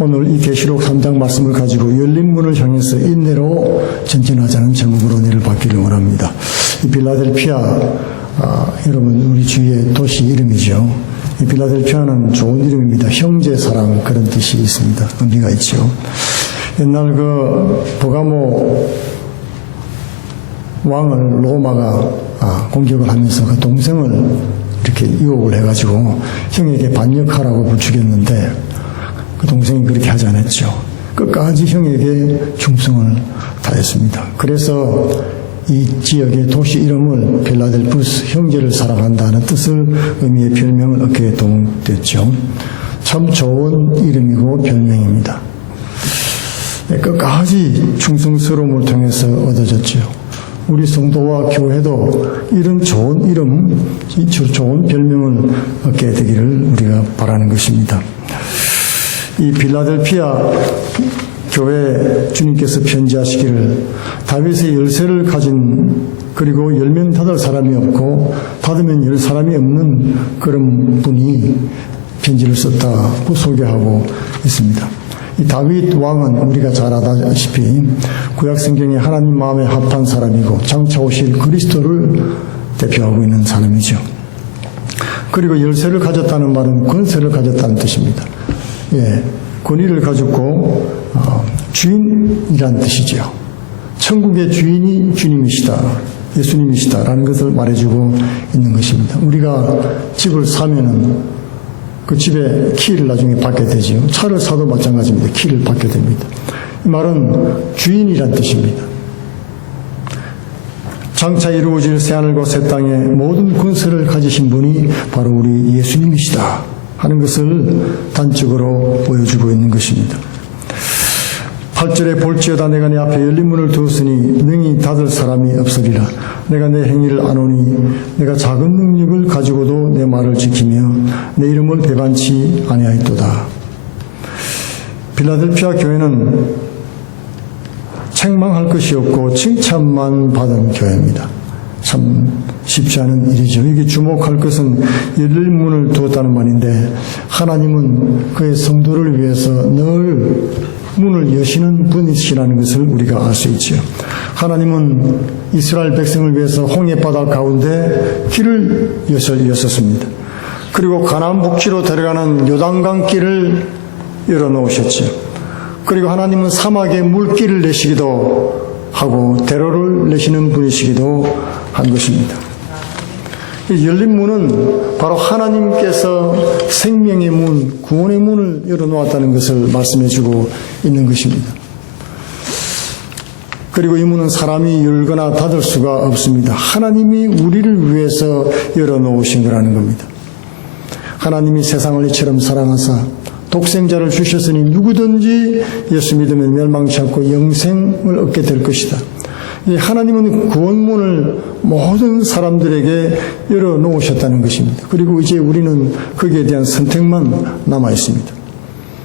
오늘 이 계시록 3장 말씀을 가지고 열린 문을 향해서 인내로 전진하자는 제목으로 은혜를 받기를 원합니다. 이 빌라델피아, 여러분 우리 주위의 도시 이름이죠. 이 빌라델피아는 좋은 이름입니다. 형제 사랑, 그런 뜻이 있습니다. 의미가 있죠. 옛날 버가모 왕을 로마가 공격을 하면서 그 동생을 이렇게 유혹을 해가지고 형에게 반역하라고 부추겼는데 그 동생이 그렇게 하지 않았죠. 끝까지 형에게 충성을 다했습니다. 그래서 이 지역의 도시 이름을 필라델푸스, 형제를 사랑한다는 뜻을 의미의 별명을 얻게 됐죠. 참 좋은 이름이고 별명입니다. 끝까지 충성스러움을 통해서 얻어졌죠. 우리 성도와 교회도 이런 좋은 이름, 좋은 별명을 얻게 되기를 우리가 바라는 것입니다. 이 빌라델피아 교회 주님께서 편지하시기를 다윗의 열쇠를 가진, 그리고 열면 닫을 사람이 없고 닫으면 열 사람이 없는 그런 분이 편지를 썼다고 소개하고 있습니다. 이 다윗 왕은 우리가 잘 아다시피 구약 성경에 하나님 마음에 합한 사람이고 장차 오실 그리스도를 대표하고 있는 사람이죠. 그리고 열쇠를 가졌다는 말은 권세를 가졌다는 뜻입니다. 권위를 가졌고 주인이란 뜻이죠. 천국의 주인이 주님이시다, 예수님이시다라는 것을 말해주고 있는 것입니다. 우리가 집을 사면은 그 집에 키를 나중에 받게 되죠. 차를 사도 마찬가지입니다. 키를 받게 됩니다. 이 말은 주인이란 뜻입니다. 장차 이루어질 새하늘과 새 땅의 모든 권세를 가지신 분이 바로 우리 예수님이시다 하는 것을 단적으로 보여주고 있는 것입니다. 8절에 볼지어다 내가 내 앞에 열린 문을 두었으니 능히 닫을 사람이 없으리라. 내가 내 행위를 아노니 내가 작은 능력을 가지고도 내 말을 지키며 내 이름을 배반치 아니하였도다. 빌라델피아 교회는 책망할 것이 없고 칭찬만 받은 교회입니다. 참 쉽지 않은 일이죠. 이게 주목할 것은 열릴 문을 두었다는 말인데, 하나님은 그의 성도를 위해서 늘 문을 여시는 분이시라는 것을 우리가 알 수 있죠. 하나님은 이스라엘 백성을 위해서 홍해바다 가운데 길을 여셨습니다. 그리고 가나안 복지로 데려가는 요단강 길을 열어놓으셨죠. 그리고 하나님은 사막에 물길을 내시기도 하고 대로를 내시는 분이시기도 한 것입니다. 열린 문은 바로 하나님께서 생명의 문, 구원의 문을 열어놓았다는 것을 말씀해주고 있는 것입니다. 그리고 이 문은 사람이 열거나 닫을 수가 없습니다. 하나님이 우리를 위해서 열어놓으신 거라는 겁니다. 하나님이 세상을 이처럼 사랑하사 독생자를 주셨으니 누구든지 예수 믿으면 멸망치 않고 영생을 얻게 될 것이다. 하나님은 구원문을 모든 사람들에게 열어놓으셨다는 것입니다. 그리고 이제 우리는 거기에 대한 선택만 남아 있습니다.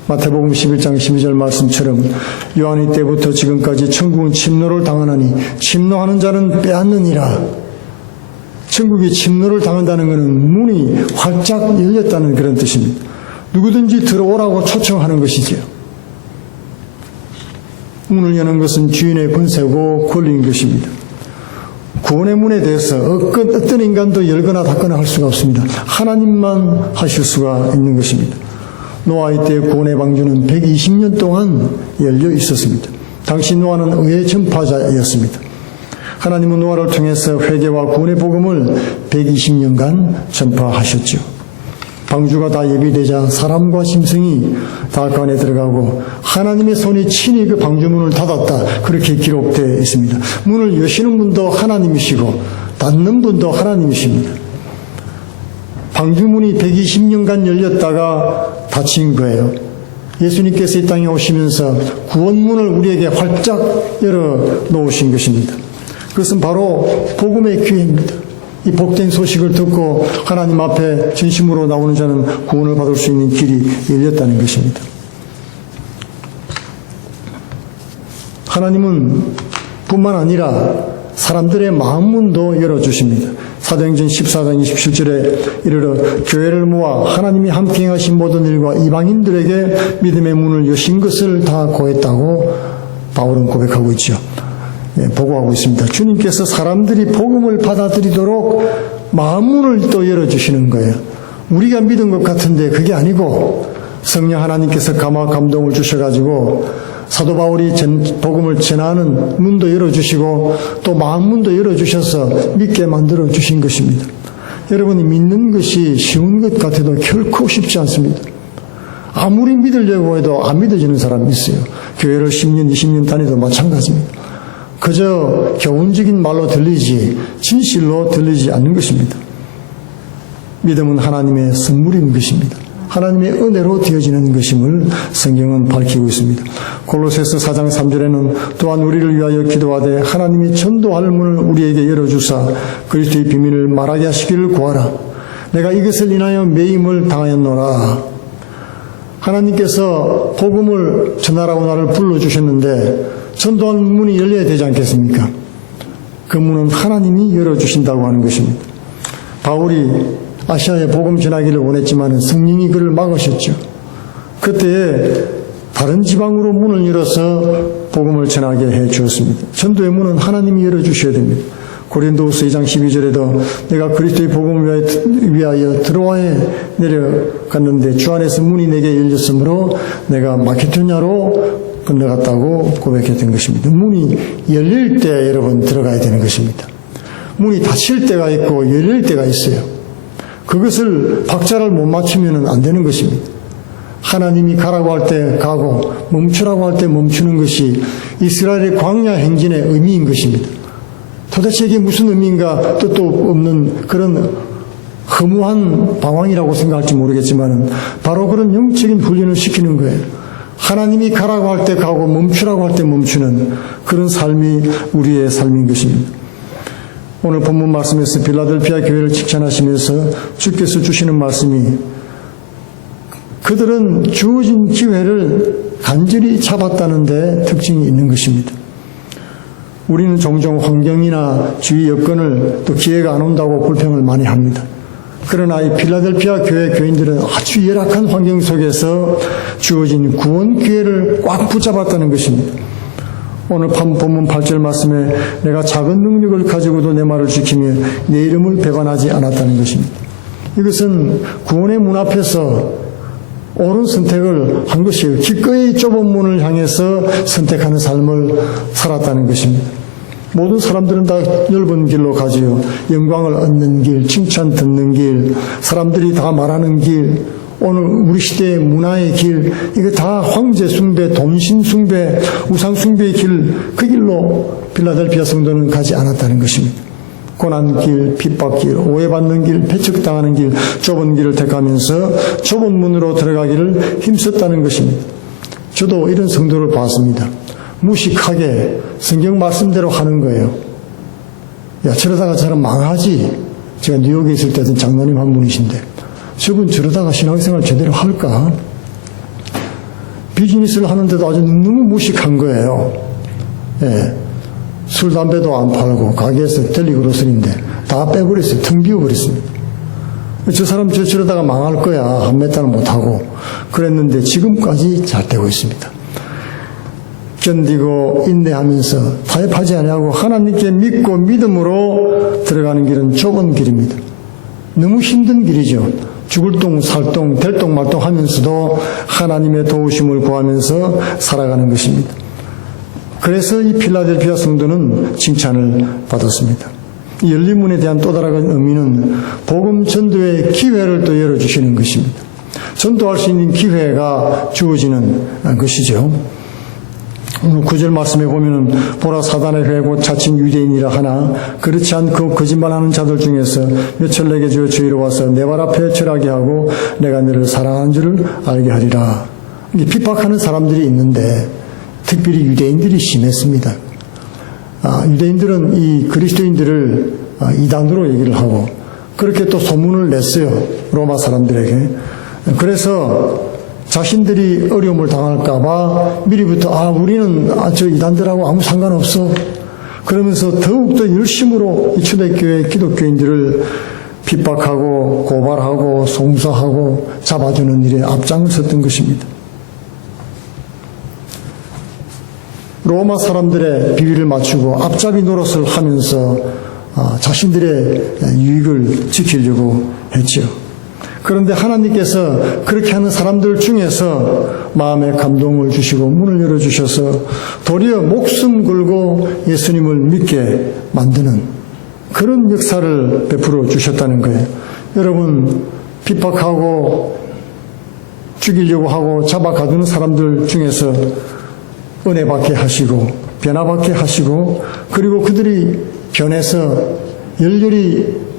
마태복음 11장 12절 말씀처럼 요한의 때부터 지금까지 천국은 침노를 당하나니 침노하는 자는 빼앗느니라. 천국이 침노를 당한다는 것은 문이 활짝 열렸다는 그런 뜻입니다. 누구든지 들어오라고 초청하는 것이지요. 문을 여는 것은 주인의 권세고 권리인 것입니다. 구원의 문에 대해서 어떤 인간도 열거나 닫거나 할 수가 없습니다. 하나님만 하실 수가 있는 것입니다. 노아의 때 구원의 방주는 120년 동안 열려 있었습니다. 당시 노아는 의의 전파자였습니다. 하나님은 노아를 통해서 회개와 구원의 복음을 120년간 전파하셨죠. 방주가 다 예비되자 사람과 짐승이 다 그 안에 들어가고 하나님의 손이 친히 그 방주문을 닫았다, 그렇게 기록되어 있습니다. 문을 여시는 분도 하나님이시고 닫는 분도 하나님이십니다. 방주문이 120년간 열렸다가 닫힌 거예요. 예수님께서 이 땅에 오시면서 구원문을 우리에게 활짝 열어놓으신 것입니다. 그것은 바로 복음의 기회입니다. 이 복된 소식을 듣고 하나님 앞에 진심으로 나오는 자는 구원을 받을 수 있는 길이 열렸다는 것입니다. 하나님은 뿐만 아니라 사람들의 마음문도 열어주십니다. 사도행전 14장 27절에 이르러 교회를 모아 하나님이 함께 행하신 모든 일과 이방인들에게 믿음의 문을 여신 것을 다 고했다고 바울은 고백하고 있죠. 보고하고 있습니다. 주님께서 사람들이 복음을 받아들이도록 마음문을 또 열어주시는 거예요. 우리가 믿은 것 같은데 그게 아니고 성령 하나님께서 감동을 주셔가지고 사도 바울이 복음을 전하는 문도 열어주시고 또 마음문도 열어주셔서 믿게 만들어주신 것입니다. 여러분이 믿는 것이 쉬운 것 같아도 결코 쉽지 않습니다. 아무리 믿으려고 해도 안 믿어지는 사람이 있어요. 교회를 10년, 20년 다니도 마찬가지입니다. 그저 교훈적인 말로 들리지 진실로 들리지 않는 것입니다. 믿음은 하나님의 선물인 것입니다. 하나님의 은혜로 되어지는 것임을 성경은 밝히고 있습니다. 골로새서 4장 3절에는 또한 우리를 위하여 기도하되 하나님이 전도할 문을 우리에게 열어주사 그리스도의 비밀을 말하게 하시기를 구하라. 내가 이것을 인하여 매임을 당하였노라. 하나님께서 복음을 전하라고 나를 불러주셨는데 전도할 문이 열려야 되지 않겠습니까? 그 문은 하나님이 열어주신다고 하는 것입니다. 바울이 아시아에 복음 전하기를 원했지만 성령이 그를 막으셨죠. 그때에 다른 지방으로 문을 열어서 복음을 전하게 해 주었습니다. 전도의 문은 하나님이 열어주셔야 됩니다. 고린도후서 2장 12절에도 내가 그리스도의 복음을 위하여 드로아에 내려갔는데 주 안에서 문이 내게 열렸으므로 내가 마케도냐로 건너갔다고 고백했던 것입니다. 문이 열릴 때 여러분 들어가야 되는 것입니다. 문이 닫힐 때가 있고 열릴 때가 있어요. 그것을 박자를 못 맞추면 안 되는 것입니다. 하나님이 가라고 할 때 가고 멈추라고 할 때 멈추는 것이 이스라엘의 광야 행진의 의미인 것입니다. 도대체 이게 무슨 의미인가 뜻도 없는 그런 허무한 방황이라고 생각할지 모르겠지만 바로 그런 영적인 훈련을 시키는 거예요. 하나님이 가라고 할 때 가고 멈추라고 할 때 멈추는 그런 삶이 우리의 삶인 것입니다. 오늘 본문 말씀에서 빌라델피아 교회를 칭찬하시면서 주께서 주시는 말씀이 그들은 주어진 기회를 간절히 잡았다는 데 특징이 있는 것입니다. 우리는 종종 환경이나 주위 여건을 또 기회가 안 온다고 불평을 많이 합니다. 그러나 이 필라델피아 교회 교인들은 아주 열악한 환경 속에서 주어진 구원 기회를 꽉 붙잡았다는 것입니다. 오늘 본문 8절 말씀에 내가 작은 능력을 가지고도 내 말을 지키며 내 이름을 배반하지 않았다는 것입니다. 이것은 구원의 문 앞에서 옳은 선택을 한 것이에요. 기꺼이 좁은 문을 향해서 선택하는 삶을 살았다는 것입니다. 모든 사람들은 다 넓은 길로 가지요. 영광을 얻는 길, 칭찬 듣는 길, 사람들이 다 말하는 길, 오늘 우리 시대의 문화의 길, 이거 다 황제 숭배, 돈신 숭배, 우상 숭배의 길, 그 길로 필라델피아 성도는 가지 않았다는 것입니다. 고난길, 핍박길, 오해받는 길, 배척당하는 길, 좁은 길을 택하면서 좁은 문으로 들어가기를 힘썼다는 것입니다. 저도 이런 성도를 봤습니다. 무식하게 성경 말씀대로 하는 거예요. 야, 저러다가 저런 망하지. 제가 뉴욕에 있을 때는 장로님 한 분이신데 저분 저러다가 신앙생활 제대로 할까? 비즈니스를 하는데도 아주 너무 무식한 거예요. 예. 술, 담배도 안 팔고 가게에서 델리그로스인데 다 빼버렸어요. 텅 비워버렸습니다. 저 사람 저러다가 망할 거야. 한 몇 달 못하고 그랬는데 지금까지 잘 되고 있습니다. 견디고 인내하면서 타협하지 않냐고 하나님께 믿고 믿음으로 들어가는 길은 좁은 길입니다. 너무 힘든 길이죠. 죽을 똥 살 똥 될 똥 말 똥 하면서도 하나님의 도우심을 구하면서 살아가는 것입니다. 그래서 이 필라델피아 성도는 칭찬을 받았습니다. 이 열린 문에 대한 또 다른 의미는 복음 전도의 기회를 또 열어주시는 것입니다. 전도할 수 있는 기회가 주어지는 것이죠. 오늘 9절 말씀에 보면은 보라 사단의 회고 자칭 유대인이라 하나 그렇지 않고 거짓말하는 자들 중에서 몇철 내게 주어 저희로 와서 내 발 앞에 절하게 하고 내가 너를 사랑하는 줄을 알게 하리라. 핍박하는 사람들이 있는데 특별히 유대인들이 심했습니다. 유대인들은 이 그리스도인들을 이단으로 얘기를 하고 그렇게 또 소문을 냈어요. 로마 사람들에게. 그래서 자신들이 어려움을 당할까봐 미리부터 우리는 저 이단들하고 아무 상관없어. 그러면서 더욱더 열심으로 이 초대교회 기독교인들을 핍박하고 고발하고 송사하고 잡아주는 일에 앞장을 섰던 것입니다. 로마 사람들의 비위를 맞추고 앞잡이 노릇을 하면서 자신들의 유익을 지키려고 했죠. 그런데 하나님께서 그렇게 하는 사람들 중에서 마음에 감동을 주시고 문을 열어주셔서 도리어 목숨 걸고 예수님을 믿게 만드는 그런 역사를 베풀어 주셨다는 거예요. 여러분, 핍박하고 죽이려고 하고 잡아가두는 사람들 중에서 은혜 받게 하시고 변화받게 하시고 그리고 그들이 변해서 열렬히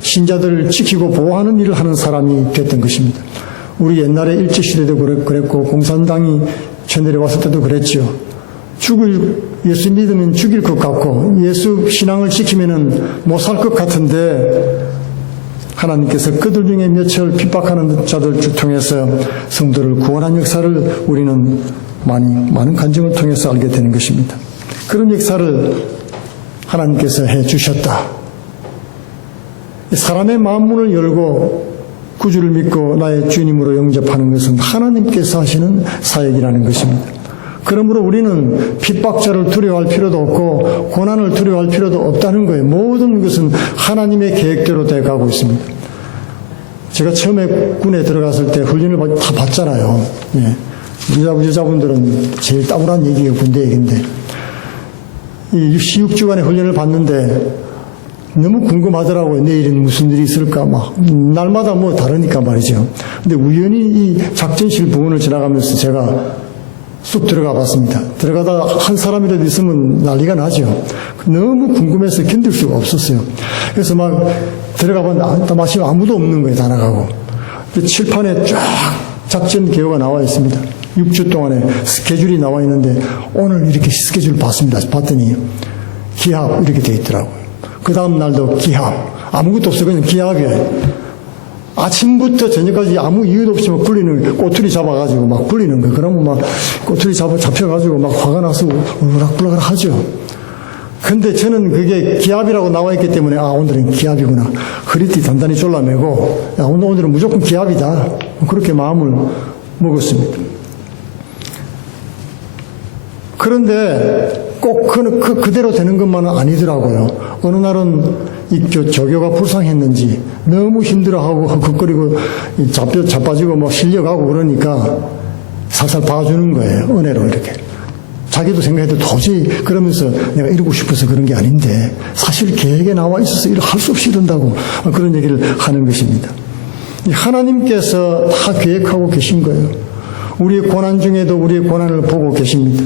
신자들을 지키고 보호하는 일을 하는 사람이 됐던 것입니다. 우리 옛날에 일제시대도 그랬고 공산당이 쳐내려왔을 때도 그랬죠. 예수 믿으면 죽일 것 같고 예수 신앙을 지키면 못 살 것 같은데 하나님께서 그들 중에 몇을 핍박하는 자들 통해서 성도를 구원한 역사를 우리는 많은 간증을 통해서 알게 되는 것입니다. 그런 역사를 하나님께서 해주셨다. 사람의 마음문을 열고 구주를 믿고 나의 주님으로 영접하는 것은 하나님께서 하시는 사역이라는 것입니다. 그러므로 우리는 핍박자를 두려워할 필요도 없고 고난을 두려워할 필요도 없다는 거예요. 모든 것은 하나님의 계획대로 되어가고 있습니다. 제가 처음에 군에 들어갔을 때 훈련을 다 받잖아요. 예. 여자분들은 제일 따분한 얘기가 군대 얘기인데 이 6주간의 훈련을 받는데 너무 궁금하더라고요. 내일은 무슨 일이 있을까 막 날마다 뭐 다르니까 말이죠. 근데 우연히 이 작전실 부근을 지나가면서 제가 쑥 들어가 봤습니다. 들어가다 한 사람이라도 있으면 난리가 나죠. 너무 궁금해서 견딜 수가 없었어요. 그래서 막 들어가 봤는데 마침 아무도 없는 거예요. 다 나가고. 칠판에 쫙 작전 개요가 나와 있습니다. 6주 동안에 스케줄이 나와 있는데 오늘 이렇게 스케줄 봤습니다. 봤더니 기합 이렇게 돼 있더라고요. 그 다음 날도 기합. 아무것도 없어요. 그냥 기합이에요. 아침부터 저녁까지 아무 이유도 없이 막 굴리는, 꼬투리 잡아가지고 막 굴리는 거예요. 그러면 막 꼬투리 잡혀가지고 막 화가 나서 우락부락 하죠. 근데 저는 그게 기합이라고 나와 있기 때문에 오늘은 기합이구나. 허리띠 단단히 졸라매고 오늘은 무조건 기합이다. 그렇게 마음을 먹었습니다. 그런데 꼭 그대로 되는 것만은 아니더라고요. 어느 날은 이 조교가 불쌍했는지 너무 힘들어하고 헉헉거리고 자빠지고 막 실려가고 그러니까 살살 봐주는 거예요. 은혜로 이렇게. 자기도 생각해도 도저히 그러면서 내가 이러고 싶어서 그런 게 아닌데 사실 계획에 나와 있어서 이렇게 할 수 없이 이런다고 그런 얘기를 하는 것입니다. 하나님께서 다 계획하고 계신 거예요. 우리의 고난 중에도 우리의 고난을 보고 계십니다.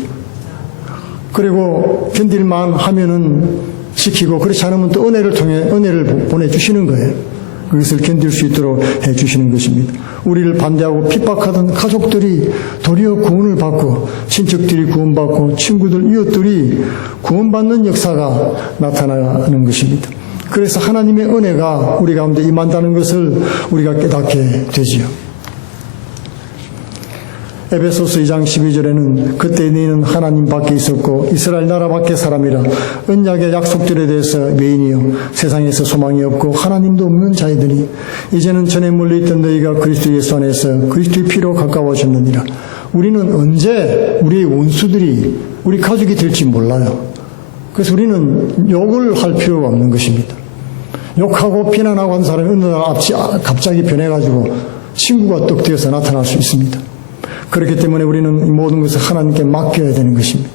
그리고 견딜만 하면은 지키고 그렇지 않으면 또 은혜를 통해 은혜를 보내주시는 거예요. 그것을 견딜 수 있도록 해주시는 것입니다. 우리를 반대하고 핍박하던 가족들이 도리어 구원을 받고 친척들이 구원받고 친구들 이웃들이 구원받는 역사가 나타나는 것입니다. 그래서 하나님의 은혜가 우리 가운데 임한다는 것을 우리가 깨닫게 되지요. 에베소서 2장 12절에는 그때 너희는 하나님 밖에 있었고 이스라엘 나라 밖의 사람이라 언약의 약속들에 대해서 외인이요 세상에서 소망이 없고 하나님도 없는 자이더니 이제는 전에 멀리있던 너희가 그리스도 예수 안에서 그리스도의 피로 가까워졌느니라. 우리는 언제 우리의 원수들이 우리 가족이 될지 몰라요. 그래서 우리는 욕을 할 필요가 없는 것입니다. 욕하고 비난하고 한 사람이 어느 날 갑자기 변해가지고 친구가 떡 되어서 나타날 수 있습니다. 그렇기 때문에 우리는 이 모든 것을 하나님께 맡겨야 되는 것입니다.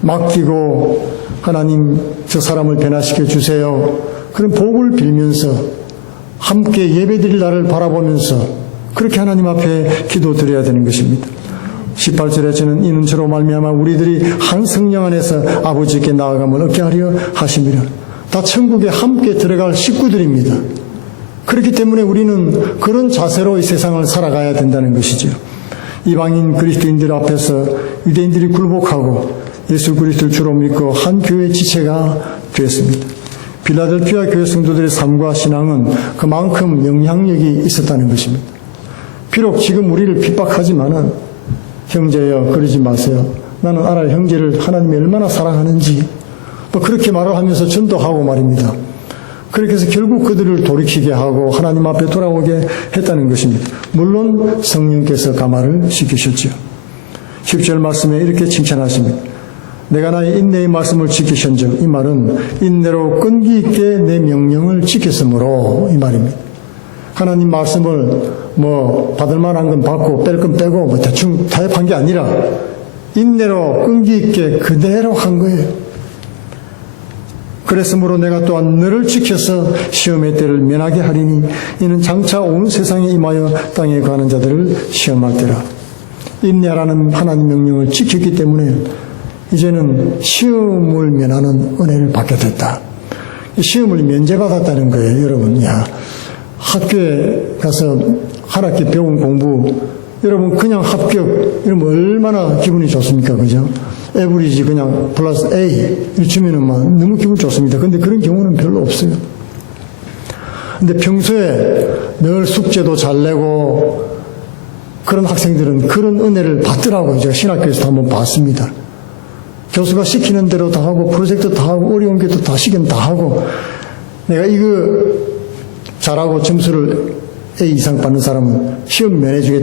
맡기고 하나님 저 사람을 변화시켜 주세요. 그런 복을 빌면서 함께 예배드릴 날을 바라보면서 그렇게 하나님 앞에 기도드려야 되는 것입니다. 18절에 저는 이는 저로 말미암아 우리들이 한 성령 안에서 아버지께 나아감을 얻게 하려 하심이라. 다 천국에 함께 들어갈 식구들입니다. 그렇기 때문에 우리는 그런 자세로 이 세상을 살아가야 된다는 것이죠. 이방인 그리스도인들 앞에서 유대인들이 굴복하고 예수 그리스도를 주로 믿고 한 교회 지체가 되었습니다. 빌라델피아 교회 성도들의 삶과 신앙은 그만큼 영향력이 있었다는 것입니다. 비록 지금 우리를 핍박하지만은 형제여 그러지 마세요. 나는 알아요. 형제를 하나님이 얼마나 사랑하는지 그렇게 말을 하면서 전도하고 말입니다. 그렇게 해서 결국 그들을 돌이키게 하고 하나님 앞에 돌아오게 했다는 것입니다. 물론 성령께서 감화를 시키셨죠. 10절 말씀에 이렇게 칭찬하십니다. 내가 나의 인내의 말씀을 지키신즉, 이 말은 인내로 끈기 있게 내 명령을 지켰으므로, 이 말입니다. 하나님 말씀을 받을 만한 건 받고 뺄 건 빼고 대충 타협한 게 아니라 인내로 끈기 있게 그대로 한 거예요. 그랬으므로 내가 또한 너를 지켜서 시험의 때를 면하게 하리니 이는 장차 온 세상에 임하여 땅에 가는 자들을 시험할 때라. 인내하라는 하나님 명령을 지켰기 때문에 이제는 시험을 면하는 은혜를 받게 됐다. 시험을 면제받았다는 거예요. 여러분, 학교에 가서 한 학기 배운 공부, 여러분 그냥 합격 이러면 얼마나 기분이 좋습니까? 그죠? 에브리지 그냥 플러스 A 이렇게 주면은 너무 기분 좋습니다. 근데 그런 경우는 별로 없어요. 근데 평소에 늘 숙제도 잘 내고 그런 학생들은 그런 은혜를 받더라고요. 제가 신학교에서도 한번 봤습니다. 교수가 시키는 대로 다 하고 프로젝트 다 하고 어려운 것도 다 시키면 다 하고 내가 이거 잘하고 점수를 A 이상 받는 사람은 시험 면해주겠다.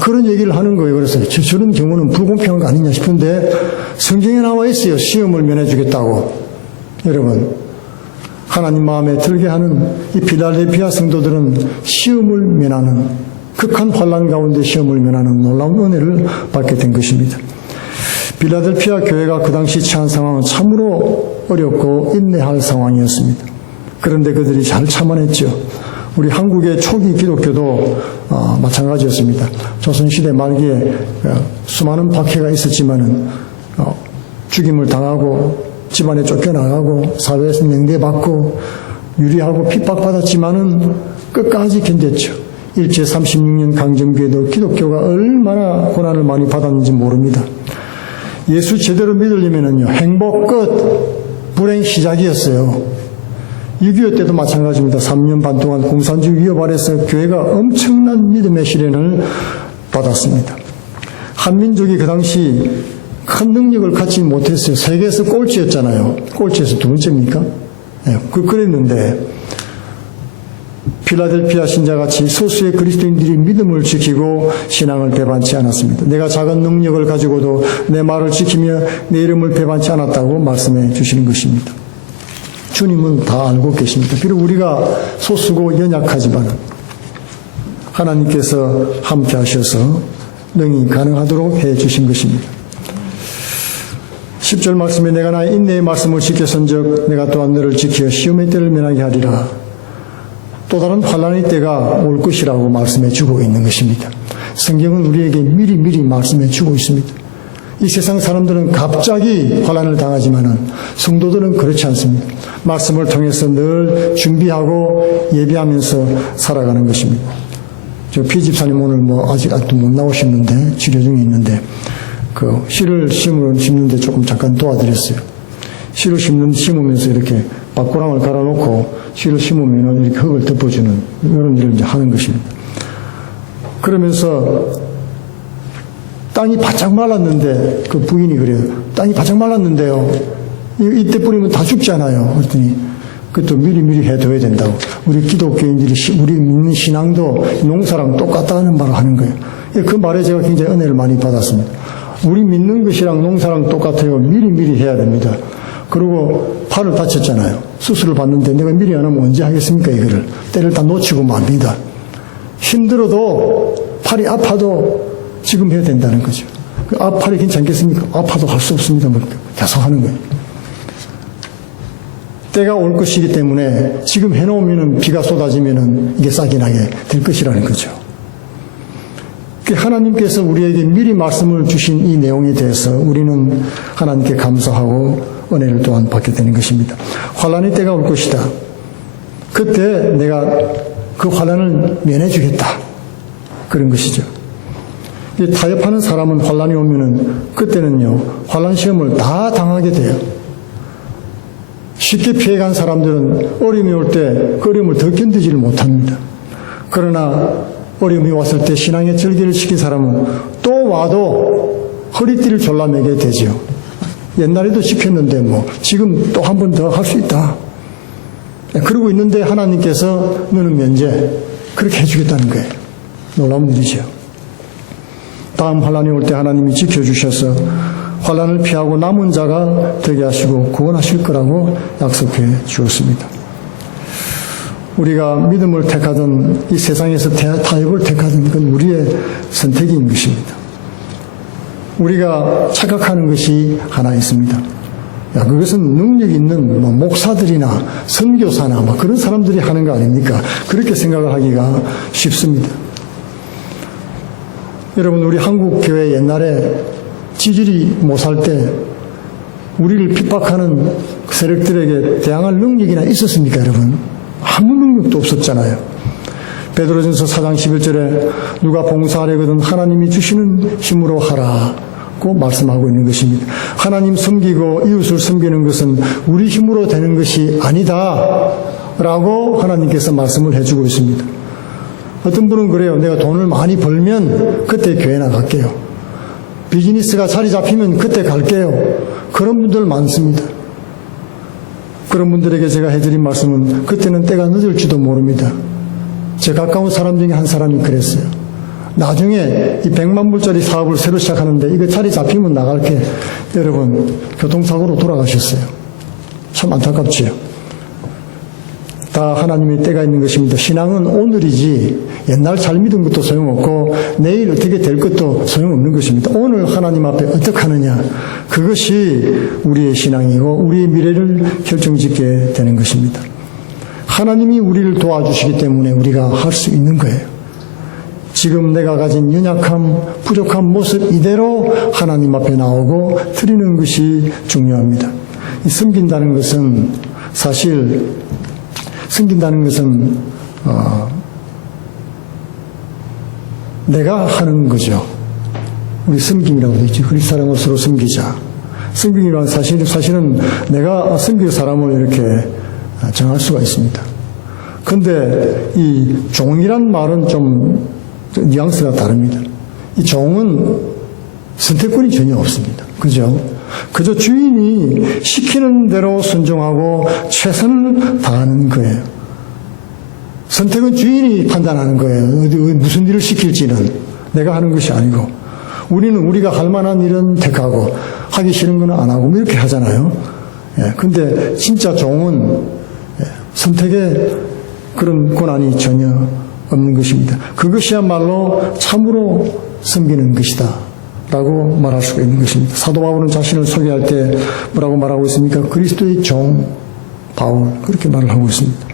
그런 얘기를 하는 거예요. 그래서 저런 경우는 불공평한 거 아니냐 싶은데 성경에 나와 있어요. 시험을 면해주겠다고. 여러분, 하나님 마음에 들게 하는 이 필라델피아 성도들은 시험을 면하는, 극한 환난 가운데 시험을 면하는 놀라운 은혜를 받게 된 것입니다. 필라델피아 교회가 그 당시 처한 상황은 참으로 어렵고 인내할 상황이었습니다. 그런데 그들이 잘 참아냈죠. 우리 한국의 초기 기독교도 마찬가지였습니다. 조선시대 말기에 수많은 박해가 있었지만은 죽임을 당하고 집안에 쫓겨나가고 사회에서 명대받고 유리하고 핍박받았지만은 끝까지 견뎠죠. 일제 36년 강점기에도 기독교가 얼마나 고난을 많이 받았는지 모릅니다. 예수 제대로 믿으려면은요, 행복 끝, 불행 시작이었어요. 6.25 때도 마찬가지입니다. 3년 반 동안 공산주의 위협 아래서 교회가 엄청난 믿음의 시련을 받았습니다. 한민족이 그 당시 큰 능력을 갖지 못했어요. 세계에서 꼴찌였잖아요. 꼴찌에서 두 번째입니까? 네, 그랬는데 필라델피아 신자같이 소수의 그리스도인들이 믿음을 지키고 신앙을 배반치 않았습니다. 내가 작은 능력을 가지고도 내 말을 지키며 내 이름을 배반치 않았다고 말씀해 주시는 것입니다. 주님은 다 알고 계십니다. 비록 우리가 소수고 연약하지만 하나님께서 함께 하셔서 능히 가능하도록 해 주신 것입니다. 10절 말씀에 내가 나의 인내의 말씀을 지켰은즉 내가 또한 너를 지켜 시험의 때를 면하게 하리라. 또 다른 환난의 때가 올 것이라고 말씀해 주고 있는 것입니다. 성경은 우리에게 미리 말씀해 주고 있습니다. 이 세상 사람들은 갑자기 환난을 당하지만은 성도들은 그렇지 않습니다. 말씀을 통해서 늘 준비하고 예비하면서 살아가는 것입니다. 저 피집사님 오늘 아직도 못 나오셨는데 치료 중에 있는데 그 씨를 심는데 조금 잠깐 도와드렸어요. 씨를 심으면서 이렇게 박고랑을 갈아놓고 씨를 심으면 이렇게 흙을 덮어주는 이런 일을 이제 하는 것입니다. 그러면서 땅이 바짝 말랐는데 그 부인이 그래요. 땅이 바짝 말랐는데요. 이때 뿌리면 다 죽잖아요. 그랬더니 그것도 미리 해둬야 된다고. 우리 기독교인들이 우리 믿는 신앙도 농사랑 똑같다는 말을 하는 거예요. 그 말에 제가 굉장히 은혜를 많이 받았습니다. 우리 믿는 것이랑 농사랑 똑같아요. 미리 해야 됩니다. 그리고 팔을 다쳤잖아요. 수술을 받는데 내가 미리 안 하면 언제 하겠습니까? 이거를 때를 다 놓치고 맙니다. 힘들어도 팔이 아파도 지금 해야 된다는 거죠. 팔이 괜찮겠습니까? 아파도 할 수 없습니다. 계속 하는 거예요. 때가 올 것이기 때문에 지금 해놓으면 비가 쏟아지면 이게 싹이 나게 될 것이라는 거죠. 하나님께서 우리에게 미리 말씀을 주신 이 내용에 대해서 우리는 하나님께 감사하고 은혜를 또한 받게 되는 것입니다. 환난의 때가 올 것이다. 그때 내가 그 환난을 면해 주겠다. 그런 것이죠. 타협하는 사람은 환난이 오면은 그때는요 환난 시험을 다 당하게 돼요. 쉽게 피해간 사람들은 어려움이 올 때 그 어려움을 더 견디지를 못합니다. 그러나 어려움이 왔을 때 신앙의 절개를 시킨 사람은 또 와도 허리띠를 졸라매게 되죠. 옛날에도 지켰는데 뭐 지금 또 한 번 더 할 수 있다. 그러고 있는데 하나님께서 너는 면제 그렇게 해주겠다는 거예요. 놀라운 일이죠. 다음 환란이 올 때 하나님이 지켜주셔서 환란을 피하고 남은 자가 되게 하시고 구원하실 거라고 약속해 주었습니다. 우리가 믿음을 택하든 이 세상에서 타협을 택하든 그건 우리의 선택인 것입니다. 우리가 착각하는 것이 하나 있습니다. 그것은 능력 있는 목사들이나 선교사나 그런 사람들이 하는 거 아닙니까? 그렇게 생각을 하기가 쉽습니다. 여러분, 우리 한국 교회 옛날에 지질이 못 살 때 우리를 핍박하는 세력들에게 대항할 능력이나 있었습니까, 여러분? 아무 능력도 없었잖아요. 베드로전서 4장 11절에 누가 봉사하려거든 하나님이 주시는 힘으로 하라고 말씀하고 있는 것입니다. 하나님 섬기고 이웃을 섬기는 것은 우리 힘으로 되는 것이 아니다 라고 하나님께서 말씀을 해주고 있습니다. 어떤 분은 그래요. 내가 돈을 많이 벌면 그때 교회 나갈게요. 비즈니스가 자리 잡히면 그때 갈게요. 그런 분들 많습니다. 그런 분들에게 제가 해드린 말씀은 그때는 때가 늦을지도 모릅니다. 제 가까운 사람 중에 한 사람이 그랬어요. 나중에 이 100만 불짜리 사업을 새로 시작하는데 이거 자리 잡히면 나갈게. 여러분, 교통사고로 돌아가셨어요. 참 안타깝지요. 다 하나님의 때가 있는 것입니다. 신앙은 오늘이지 옛날 잘 믿은 것도 소용없고 내일 어떻게 될 것도 소용없는 것입니다. 오늘 하나님 앞에 어떻게 하느냐, 그것이 우리의 신앙이고 우리의 미래를 결정짓게 되는 것입니다. 하나님이 우리를 도와주시기 때문에 우리가 할 수 있는 거예요. 지금 내가 가진 연약함, 부족한 모습 이대로 하나님 앞에 나오고 드리는 것이 중요합니다. 이 섬긴다는 것은 사실 내가 하는 거죠. 우리 섬김이라고 되어 있죠. 그리스도 사랑으로 서로 섬기자. 섬김이란 사실은 내가 섬길 사람을 이렇게 정할 수가 있습니다. 그런데 이 종이란 말은 좀 뉘앙스가 다릅니다. 이 종은 선택권이 전혀 없습니다. 그죠? 그저 주인이 시키는 대로 순종하고 최선을 다하는 거예요. 선택은 주인이 판단하는 거예요. 무슨 일을 시킬지는 내가 하는 것이 아니고, 우리는 우리가 할 만한 일은 택하고 하기 싫은 건 안 하고 이렇게 하잖아요. 근데 진짜 종은 선택의 그런 권한이 전혀 없는 것입니다. 그것이야말로 참으로 섬기는 것이다 라고 말할 수가 있는 것입니다. 사도 바울은 자신을 소개할 때 뭐라고 말하고 있습니까? 그리스도의 종 바울, 그렇게 말을 하고 있습니다.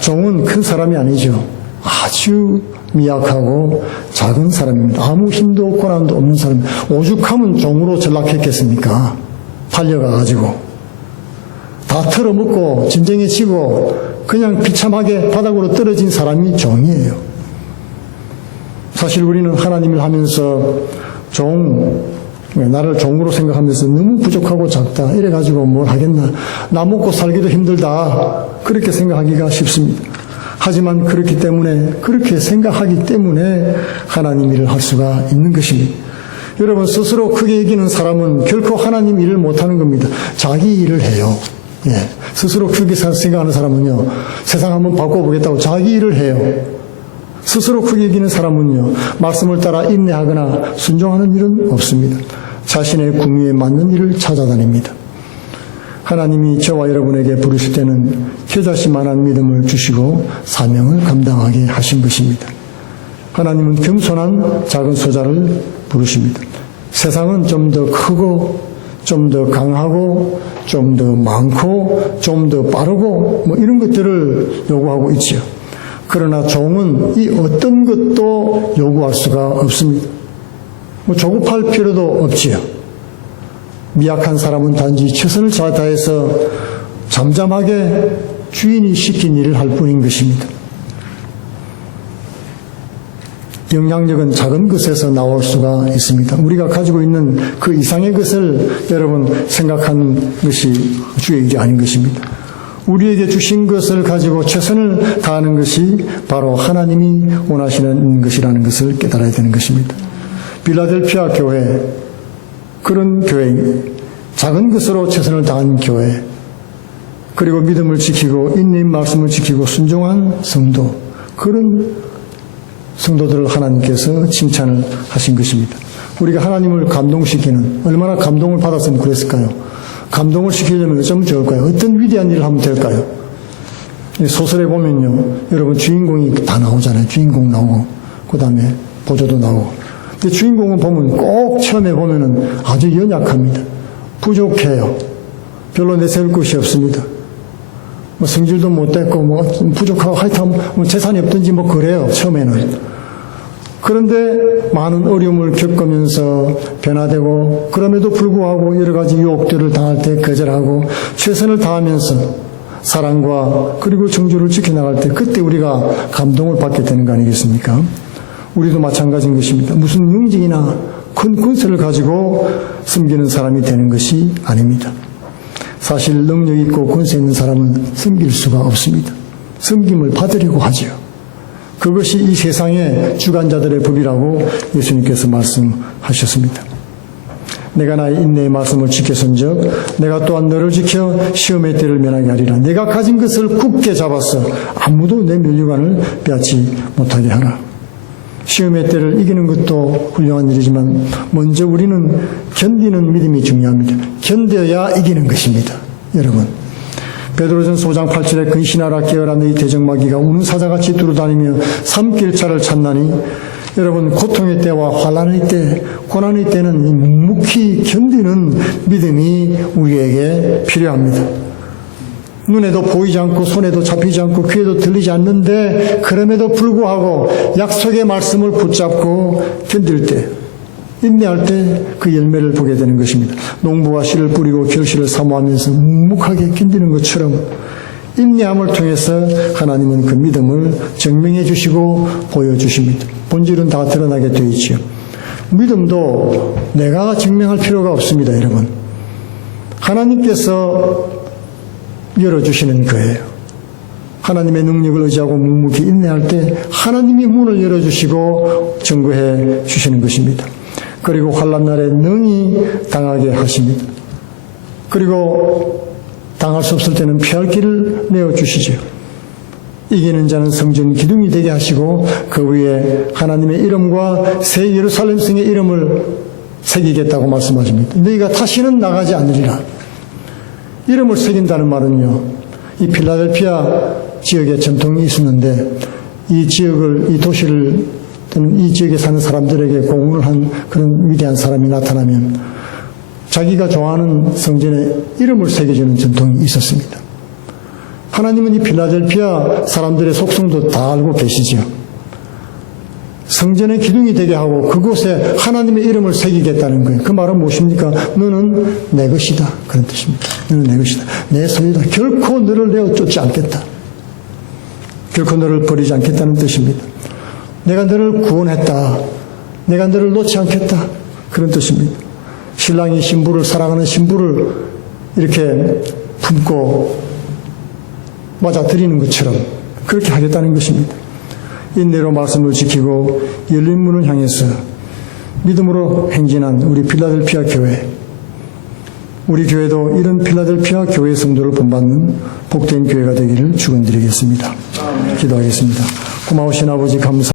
종은 큰 사람이 아니죠. 아주 미약하고 작은 사람입니다. 아무 힘도 권한도 없는 사람. 오죽하면 종으로 전락했겠습니까? 팔려가가지고 다 털어먹고 전쟁에 지고 그냥 비참하게 바닥으로 떨어진 사람이 종이에요. 사실 우리는 하나님을 하면서 나를 종으로 생각하면서 너무 부족하고 작다, 이래가지고 뭘 하겠나, 나 먹고 살기도 힘들다, 그렇게 생각하기가 쉽습니다. 하지만 그렇게 생각하기 때문에 하나님 일을 할 수가 있는 것입니다. 여러분, 스스로 크게 이기는 사람은 결코 하나님 일을 못하는 겁니다. 자기 일을 해요. 스스로 크게 생각하는 사람은요, 세상 한번 바꿔보겠다고 자기 일을 해요. 스스로 크게 이기는 사람은요, 말씀을 따라 인내하거나 순종하는 일은 없습니다. 자신의 궁유에 맞는 일을 찾아다닙니다. 하나님이 저와 여러분에게 부르실 때는 겨자씨만한 믿음을 주시고 사명을 감당하게 하신 것입니다. 하나님은 겸손한 작은 소자를 부르십니다. 세상은 좀 더 크고 좀 더 강하고 좀 더 많고 좀 더 빠르고 이런 것들을 요구하고 있지요. 그러나 종은 이 어떤 것도 요구할 수가 없습니다. 조급할 필요도 없지요. 미약한 사람은 단지 최선을 다해서 잠잠하게 주인이 시킨 일을 할 뿐인 것입니다. 영향력은 작은 것에서 나올 수가 있습니다. 우리가 가지고 있는 그 이상의 것을 여러분 생각하는 것이 주의 일이 아닌 것입니다. 우리에게 주신 것을 가지고 최선을 다하는 것이 바로 하나님이 원하시는 것이라는 것을 깨달아야 되는 것입니다. 필라델피아 교회, 그런 교회, 작은 것으로 최선을 다한 교회, 그리고 믿음을 지키고 인내의 말씀을 지키고 순종한 성도, 그런 성도들을 하나님께서 칭찬을 하신 것입니다. 우리가 하나님을 감동시키는, 얼마나 감동을 받았으면 그랬을까요? 감동을 시키려면 어쩌면 좋을까요? 어떤 위대한 일을 하면 될까요? 소설에 보면요, 여러분 주인공이 다 나오잖아요. 주인공 나오고, 그 다음에 보조도 나오고. 근데 주인공은 보면 꼭 처음에 보면은 아주 연약합니다. 부족해요. 별로 내세울 것이 없습니다. 뭐 성질도 못됐고, 뭐 부족하고, 하여튼 뭐 재산이 없든지 뭐 그래요, 처음에는. 그런데 많은 어려움을 겪으면서 변화되고, 그럼에도 불구하고 여러 가지 유혹들을 당할 때 거절하고, 최선을 다하면서 사랑과 그리고 정주를 지켜나갈 때, 그때 우리가 감동을 받게 되는 거 아니겠습니까? 우리도 마찬가지인 것입니다. 무슨 능력이나 큰 권세를 가지고 섬기는 사람이 되는 것이 아닙니다. 사실 능력 있고 권세 있는 사람은 섬길 수가 없습니다. 섬김을 받으려고 하지요. 그것이 이 세상의 주관자들의 법이라고 예수님께서 말씀하셨습니다. 내가 나의 인내의 말씀을 지켰은즉 내가 또한 너를 지켜 시험의 때를 면하게 하리라. 내가 가진 것을 굳게 잡아서 아무도 내 면류관을 빼앗지 못하게 하라. 시험의 때를 이기는 것도 훌륭한 일이지만 먼저 우리는 견디는 믿음이 중요합니다. 견뎌야 이기는 것입니다. 여러분, 베드로전서 5장 8절에 근신하라 깨어라 너희 대적마귀가 우는 사자같이 두루다니며 삼킬자를 찾나니, 여러분 고통의 때와 환난의 때, 고난의 때는 묵묵히 견디는 믿음이 우리에게 필요합니다. 눈에도 보이지 않고 손에도 잡히지 않고 귀에도 들리지 않는데 그럼에도 불구하고 약속의 말씀을 붙잡고 견딜 때, 인내할 때 그 열매를 보게 되는 것입니다. 농부가 씨를 뿌리고 결실을 사모하면서 묵묵하게 견디는 것처럼 인내함을 통해서 하나님은 그 믿음을 증명해 주시고 보여주십니다. 본질은 다 드러나게 되어 있지요. 믿음도 내가 증명할 필요가 없습니다. 여러분, 하나님께서 열어주시는 거예요. 하나님의 능력을 의지하고 묵묵히 인내할 때 하나님이 문을 열어주시고 증거해 주시는 것입니다. 그리고 환난 날에 능히 당하게 하십니다. 그리고 당할 수 없을 때는 피할 길을 내어주시죠. 이기는 자는 성전 기둥이 되게 하시고 그 위에 하나님의 이름과 새 예루살렘 성의 이름을 새기겠다고 말씀하십니다. 너희가 다시는 나가지 않으리라. 이름을 새긴다는 말은요, 이 필라델피아 지역에 전통이 있었는데 이 지역을, 이 도시를, 또는 이 지역에 사는 사람들에게 공헌을 한 그런 위대한 사람이 나타나면 자기가 좋아하는 성전에 이름을 새겨주는 전통이 있었습니다. 하나님은 이 필라델피아 사람들의 속성도 다 알고 계시죠. 성전의 기둥이 되게 하고 그곳에 하나님의 이름을 새기겠다는 거예요. 그 말은 무엇입니까? 너는 내 것이다. 그런 뜻입니다. 너는 내 것이다. 내 소유다. 결코 너를 내어 쫓지 않겠다. 결코 너를 버리지 않겠다는 뜻입니다. 내가 너를 구원했다. 내가 너를 놓지 않겠다. 그런 뜻입니다. 신랑이 신부를, 사랑하는 신부를 이렇게 품고 맞아들이는 것처럼 그렇게 하겠다는 것입니다. 인내로 말씀을 지키고 열린 문을 향해서 믿음으로 행진한 우리 필라델피아 교회, 우리 교회도 이런 필라델피아 교회 성도를 본받는 복된 교회가 되기를 축원드리겠습니다. 기도하겠습니다. 고마우신 아버지 감사